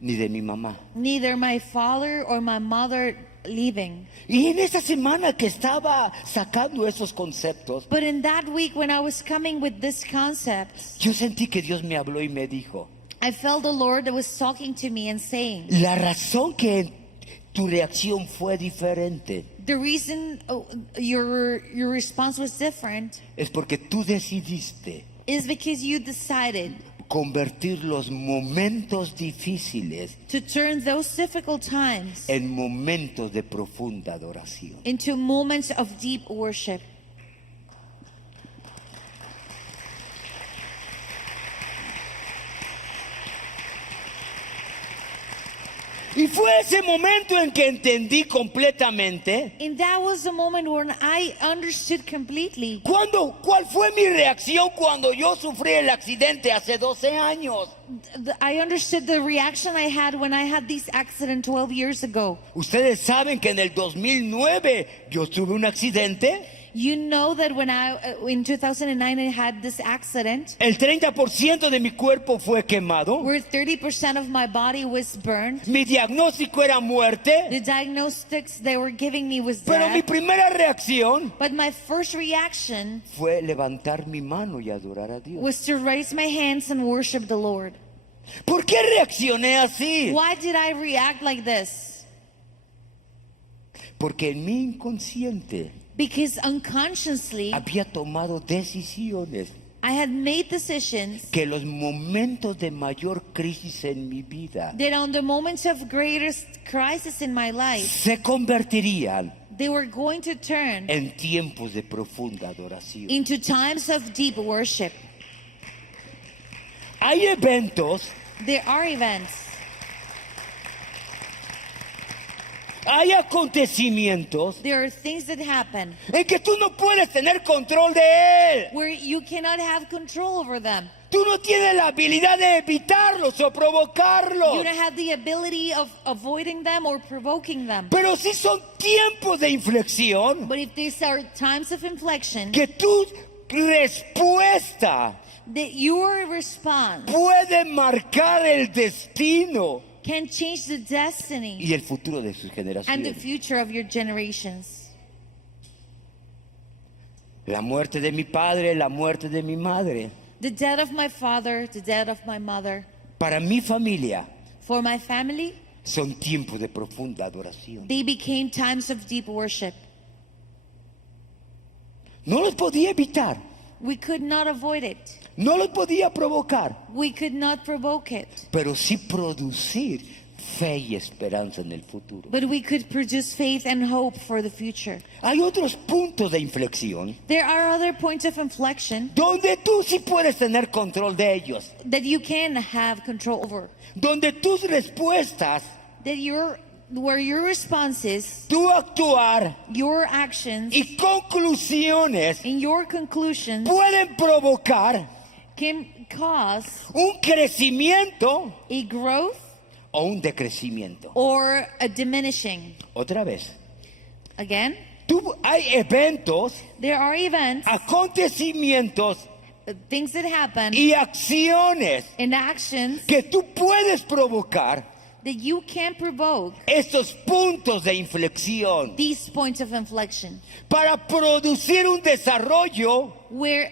ni de mi mamá. Neither my father or my mother leaving. Y en esa semana que estaba sacando esos conceptos, But in that week when I was coming with this concept, yo sentí que Dios me habló y me dijo, I felt the Lord that was talking to me and saying, la razón que tu reacción fue diferente the reason your response was different es porque tú decidiste is because you decided convertir los momentos difíciles to turn those difficult times en momentos de profunda adoración. into moments of deep worship. Y fue ese momento en que entendí completamente And that was the moment when I understood completely. ¿cuál fue mi reacción cuando yo sufrí el accidente hace 12 años? I understood the reaction I had when I had this accident 12 years ago. Ustedes saben que en el 2009 yo tuve un accidente. You know that when in 2009 I had this accident El 30% de mi cuerpo fue quemado. where 30% of my body was burned. Mi diagnóstico era muerte. The diagnostics they were giving me was Pero mi death. primera reacción But my first reaction fue levantar mi mano y adorar a Dios. was to raise my hands and worship the Lord. ¿Por qué reaccioné así? Why did I react like this? Porque en mi inconsciente Because unconsciously había tomado decisiones I had made decisions que los momentos de mayor crisis en mi vida that on the moments of greatest crisis in my life, se convertirían they were going to turn en tiempos de profunda adoración. into times of deep worship. Hay eventos, There are events, hay acontecimientos there are things that happen en que tú no puedes tener control de él. where you cannot have control over them. Tú no tienes la habilidad de evitarlos o You provocarlos. don't have the ability of avoiding them or provoking them. Pero sí son tiempos de inflexión But if these are times of inflection, que tu respuesta that your response puede marcar el destino can change the destiny y el futuro de sus and the generaciones. future of your generations. La muerte de mi padre, la muerte de mi madre. The death of my father, the death of my mother, Para mi familia for my family, son tiempos de profunda adoración. they became times of deep worship. No los podía evitar, We could not avoid it. no los podía provocar, We could not provoke it. pero sí producir fe y esperanza en el futuro. But we could produce faith and hope for the future. Hay otros puntos de inflexión There are other points of inflection donde tú sí puedes tener control de ellos, that you can have control over. donde tus respuestas, Where your responses, tu actuar your actions, y conclusiones and your conclusions pueden provocar can cause un crecimiento a growth o un decrecimiento. or a diminishing. Otra vez, Again, hay eventos, there are events, acontecimientos things that happen, y acciones and actions que tú puedes provocar that you can provoke estos puntos de inflexión these points of inflection para producir un desarrollo where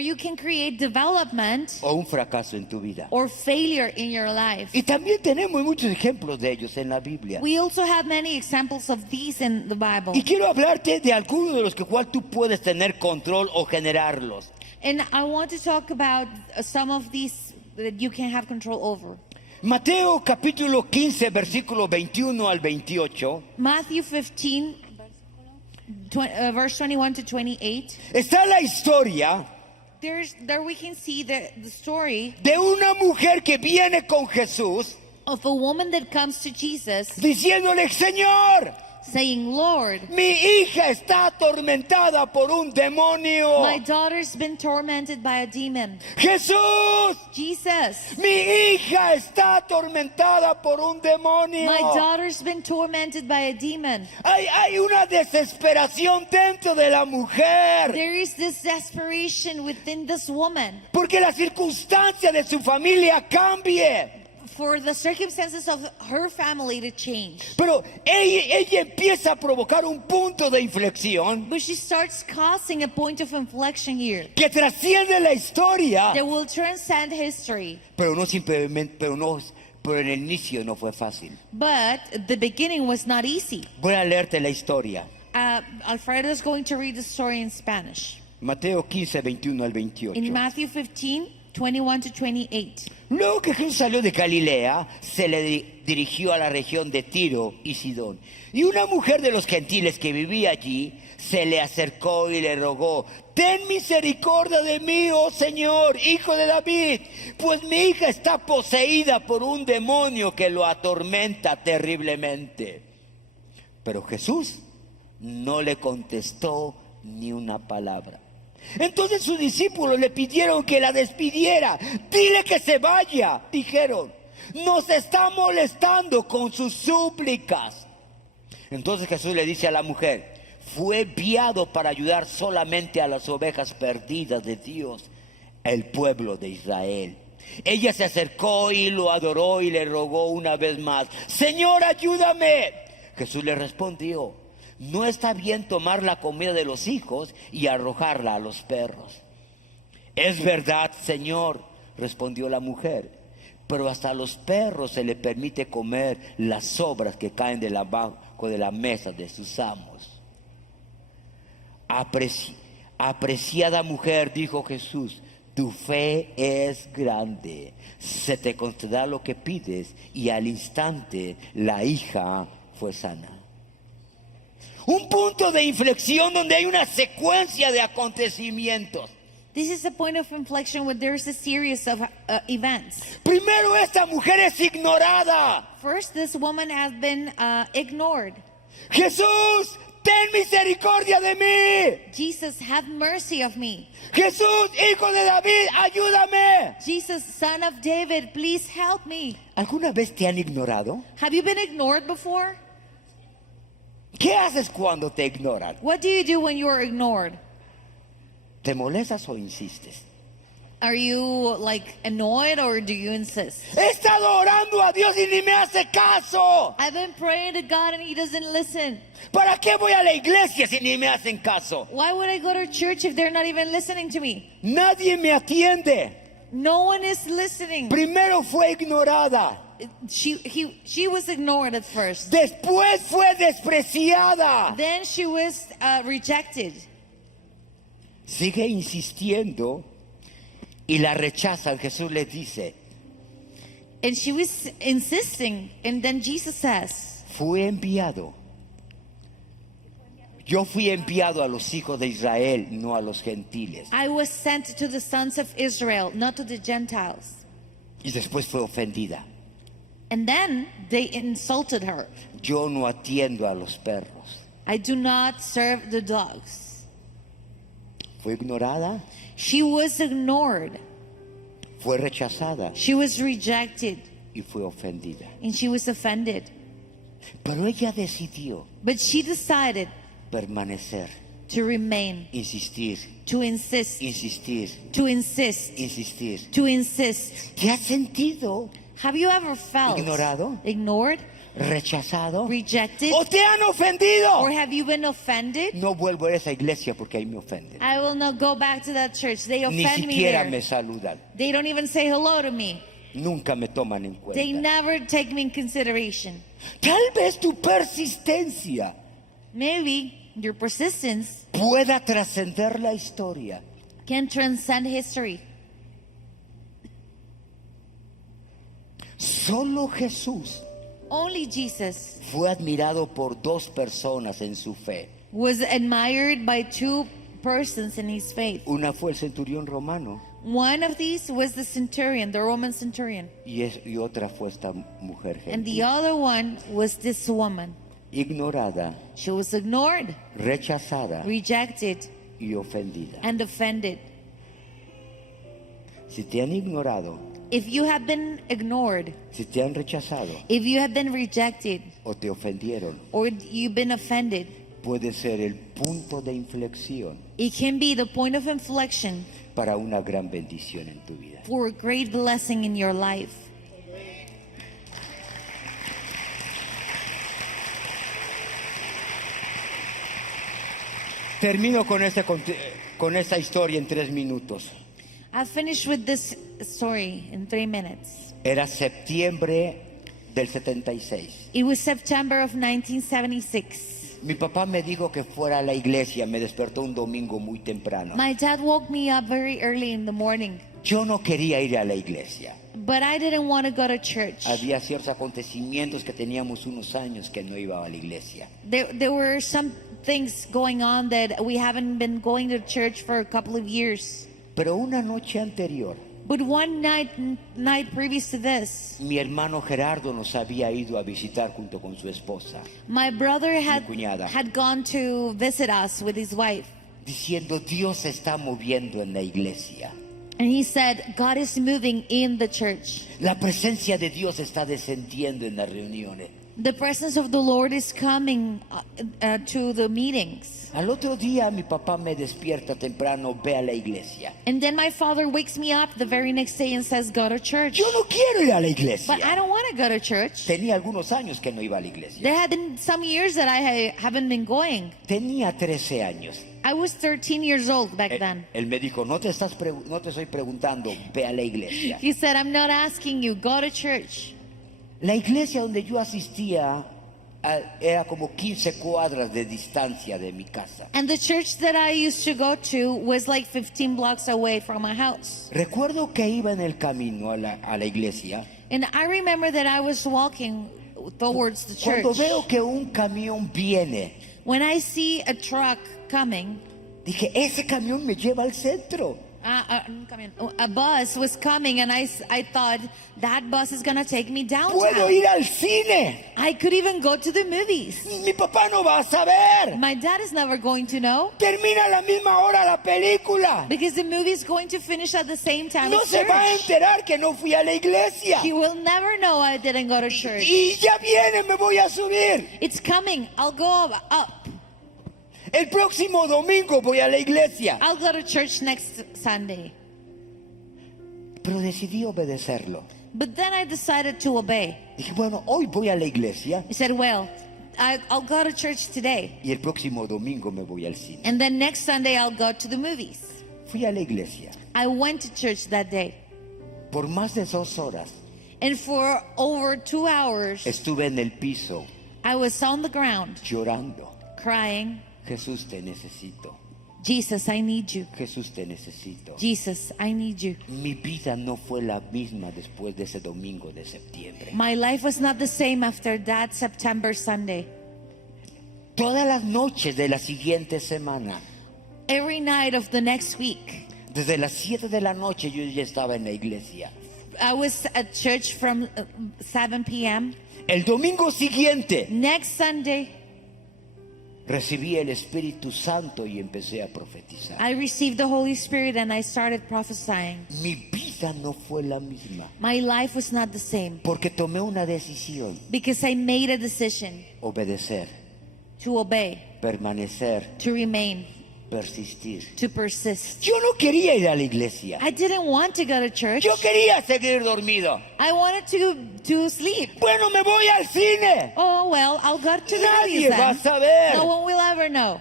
you can create development o un fracaso en tu vida. or failure in your life. Y también tenemos muchos ejemplos de ellos en la Biblia. We also have many examples of these in the Bible. Y quiero hablarte de algunos de los que cual tú puedes tener control o generarlos. And I want to talk about some of these that you can have control over. Mateo capítulo 15, versículo 21 al 28. Matthew 15, verse 21 to 28. Está la historia There we can see the story de una mujer que viene con Jesús of a woman that comes to Jesus diciéndole, Señor, saying, Lord, mi hija está atormentada por un demonio. my daughter's been tormented by a demon. Jesús, Jesus, mi hija está atormentada por un demonio. my daughter's been tormented by a demon. Hay una desesperación dentro de la mujer. There is this desperation within this woman Porque la circunstancia de su familia cambie. for the circumstances of her family to change. Pero ella empieza a provocar un punto de inflexión But she starts causing a point of inflection here que trasciende la historia. that will transcend history. Pero no simplemente, pero en el inicio no fue fácil. But the beginning was not easy. Voy a leerte la historia. Alfredo is going to read the story in Spanish. Mateo 15, 21 al 28. In Matthew 15, 21 to 28. Luego que Jesús salió de Galilea, se le dirigió a la región de Tiro y Sidón. Y una mujer de los gentiles que vivía allí se le acercó y le rogó, ten misericordia de mí, oh Señor, hijo de David, pues mi hija está poseída por un demonio que lo atormenta terriblemente. Pero Jesús no le contestó ni una palabra. Entonces sus discípulos le pidieron que la despidiera. Dile que se vaya, dijeron. Nos está molestando con sus súplicas. Entonces Jesús le dice a la mujer, fue enviado para ayudar solamente a las ovejas perdidas de Dios, el pueblo de Israel. Ella se acercó y lo adoró y le rogó una vez más, Señor, ayúdame. Jesús le respondió, no está bien tomar la comida de los hijos y arrojarla a los perros. Es verdad, Señor, respondió la mujer, pero hasta a los perros se le permite comer las sobras que caen de abajo de la mesa de sus amos. Apreciada mujer, dijo Jesús, tu fe es grande, se te concederá lo que pides, y al instante la hija fue sana. Un punto de inflexión donde hay una secuencia de acontecimientos. This is a point of inflection where there's a series of events. Primero, esta mujer es ignorada. First, this woman has been ignored. Jesús, ten misericordia de mí. Jesus, have mercy of me. Jesús, hijo de David, ayúdame. Jesus, son of David, please help me. ¿Alguna vez te han ignorado? Have you been ignored before? ¿Qué haces cuando te ignoran? What do you do when you are ignored? ¿Te molestas o insistes? Are you like annoyed or do you insist? He estado orando a Dios y ni me hace caso. I've been praying to God and He doesn't listen. ¿Para qué voy a la iglesia si ni me hacen caso? Why would I go to church if they're not even listening to me? Nadie me atiende. No one is listening. Primero fue ignorada. She was ignored at first. Después fue despreciada. Then she was rejected. Sigue insistiendo y la rechazan. Jesús le dice, And she was insisting. And then Jesus says, fue enviado. Yo fui enviado a los hijos de Israel, no a los gentiles. I was sent to the sons of Israel, not to the Gentiles. Y después fue ofendida. And then they insulted her. Yo no atiendo a los perros. I do not serve the dogs. Fue ignorada, She was ignored. fue rechazada She was rejected. y fue ofendida. And she was offended. Pero ella decidió But she decided permanecer, to remain, insistir, to insist, insistir, to insist, insistir. to insist. ¿Te has sentido Have you ever felt ignorado, ignored, rechazado rejected, o te han ofendido? or have you been offended? No vuelvo a esa iglesia porque ahí me ofenden. I will not go back to that church. They Ni offend me siquiera there. me saludan. They don't even say hello to me. Nunca me toman en They cuenta. never take me in consideration. Tal vez tu persistencia Maybe your persistence pueda trascender la historia. can transcend history. Solo Jesús Only Jesus fue admirado por dos personas en su fe. was admired by two persons in his faith. Una fue el centurión romano One of these was the centurion, the Roman centurion, y otra fue esta mujer and the gentil, other one was this woman. ignorada, She was ignored, rechazada rejected, y ofendida. and offended. Si te han ignorado, If you have been ignored, si te han rechazado if you have been rejected, o te ofendieron, or you've been offended, puede ser el punto de inflexión it can be the point of inflection para una gran bendición en tu vida. for a great blessing in your life. Termino con esta historia en 3 minutos. I'll finish with this story in 3 minutes. Era septiembre del 76. It was September of 1976. Mi papá me dijo que fuera a la iglesia, me despertó un domingo muy temprano. My dad woke me up very early in the morning, Yo no quería ir a la iglesia. but I didn't want to go to church. Había ciertos acontecimientos que teníamos unos años que no iba a la iglesia. There were some things going on that we haven't been going to church for a couple of years. Pero una noche anterior, But one night previous to this, mi hermano Gerardo nos había ido a visitar junto con su esposa, my brother cuñada. had gone to visit us with his wife. diciendo, Dios se está moviendo en la iglesia. And he said, God is moving in the church. La presencia de Dios está descendiendo en las reuniones. The presence of the Lord is coming to the meetings. Al otro día mi papá me despierta temprano, ve a la iglesia. And then my father wakes me up the very next day and says, go to church. Yo no quiero ir a la But I iglesia. don't want to go to church. Tenía algunos años que no iba a la iglesia. There have been some years that I haven't been going. Tenía 13 años. I was 13 years old back then. Él me dijo, no te estoy preguntando, ve a la iglesia. He said, I'm not asking you, go to church. La iglesia donde yo asistía era como 15 cuadras de distancia de mi casa. And the church that I used to go to was like 15 blocks away from my house. Recuerdo que iba en el camino a la iglesia. And I remember that I was walking towards the church. Cuando veo que un camión viene, When I see a truck coming, dije, ese camión me lleva al centro. a bus was coming, and I thought that bus is going to take me Puedo downtown. ir al cine. I could even go to the movies. Mi papá no va a saber. My dad is never going to know Termina a la misma hora la película. because the movie is going to finish at the same time No as se va a church. enterar que no fui a la iglesia. He will never know I didn't go to church. Y ya viene, me voy a subir. It's coming. I'll go up. El próximo domingo voy a la iglesia. I'll go to church next Sunday. Pero decidí obedecerlo. But then I decided to obey. Dije, bueno, hoy voy a la iglesia He said, well, I'll go to church today. y el próximo domingo me voy al cine. And then next Sunday, I'll go to the movies. Fui a la iglesia. I went to church that day. Por más de 2 horas And for over 2 hours, estuve en el piso I was on the ground llorando. crying, Jesús, te necesito. Jesus, I need you. Jesús, te necesito. Jesus, I need you. Mi vida no fue la misma después de ese domingo de septiembre. My life was not the same after that September Sunday. Todas las noches de la siguiente semana, Every night of the next week, desde las 7 de la noche yo ya estaba en la iglesia. I was at church from 7 p.m. El domingo siguiente Next Sunday, recibí el Espíritu Santo y empecé a profetizar. I received the Holy Spirit and I started prophesying. Mi vida no fue la misma My life was not the same porque tomé una decisión: because I made a decision obedecer, to obey, permanecer, to remain, persistir. to persist. Yo no quería ir a la iglesia. I didn't want to go to church. Yo quería seguir dormido. I wanted to sleep. Bueno, me voy al cine. Oh, well, I'll go to the Nadie movies va a then. saber. No one will ever know.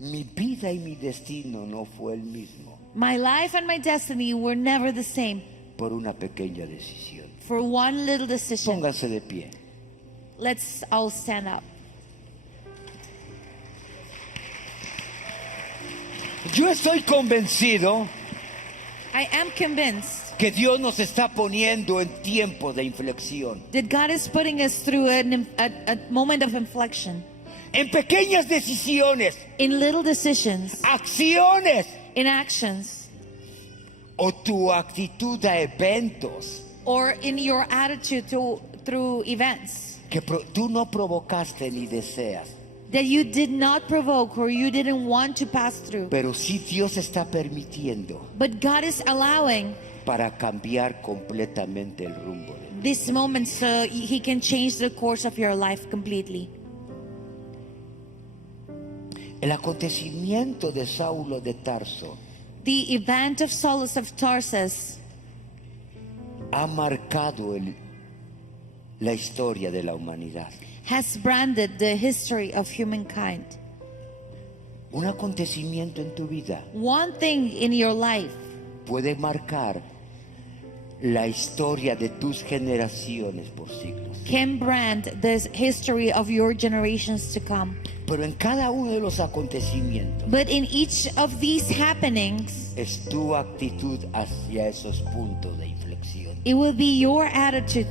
Mi vida y mi destino no fue el mismo My life and my destiny were never the same por una pequeña decisión. for one little decision. Pónganse de pie. Let's all stand up. Yo estoy convencido I am convinced que Dios nos está poniendo en tiempos de inflexión. that God is putting us through a moment of inflection. en pequeñas decisiones, in little decisions, acciones in actions, o tu actitud a eventos or in your attitude through events que tú no provocaste ni deseas, that you did not provoke or you didn't want to pass through. pero sí Dios está permitiendo But God is allowing para cambiar completamente el rumbo. this moment so He can change the course of your life completely. El acontecimiento de Saulo de Tarso The event of Saulus of Tarsus ha marcado la historia de la humanidad. has branded the history of humankind. Un acontecimiento en tu vida One thing in your life puede marcar la historia de tus generaciones por siglos. can brand the history of your generations to come. Pero en cada uno de los acontecimientos But in each of these happenings, es tu actitud hacia esos puntos de inflexión. it will be your attitude.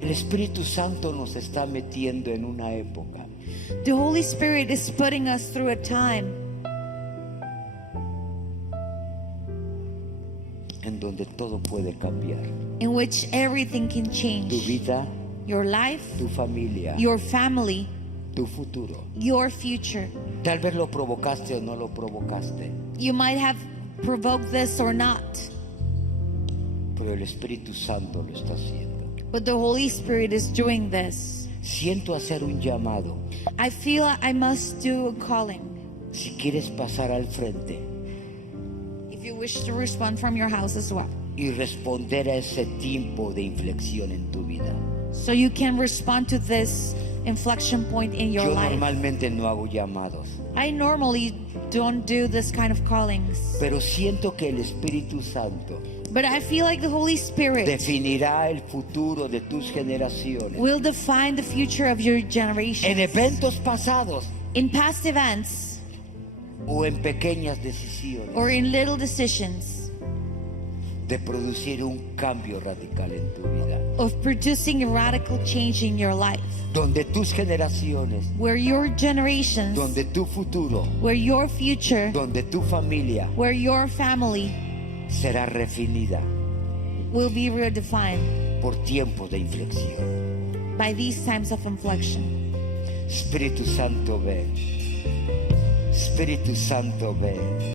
El Espíritu Santo nos está metiendo en una época The Holy Spirit is putting us through a time en donde todo puede cambiar. in which everything can Tu change. vida, Your life, tu familia, your family, tu futuro. your future. Tal vez lo provocaste o no lo provocaste, You might have provoked this or not, pero el Espíritu Santo lo está haciendo. but the Holy Spirit is doing this. Siento hacer un llamado. I feel I must do a calling. Si quieres pasar al frente If you wish to respond from your house as well, y responder a ese tiempo de inflexión en tu vida. so you can respond to this inflection point in your Yo life. normalmente no hago llamados, I normally don't do this kind of callings, pero siento que el Espíritu Santo but I feel like the Holy Spirit definirá el futuro de tus generaciones. will define the future of your En generation. eventos pasados In past events o en pequeñas decisiones or in little decisions de producir un cambio radical en tu vida. of producing a radical change in your life, Donde tus generaciones, where your generations, donde tu futuro, where your future, donde tu familia where your family será refinida will be redefined por tiempos de inflexión. by these times of inflection. Espíritu Santo, ven. Espíritu Santo, ven.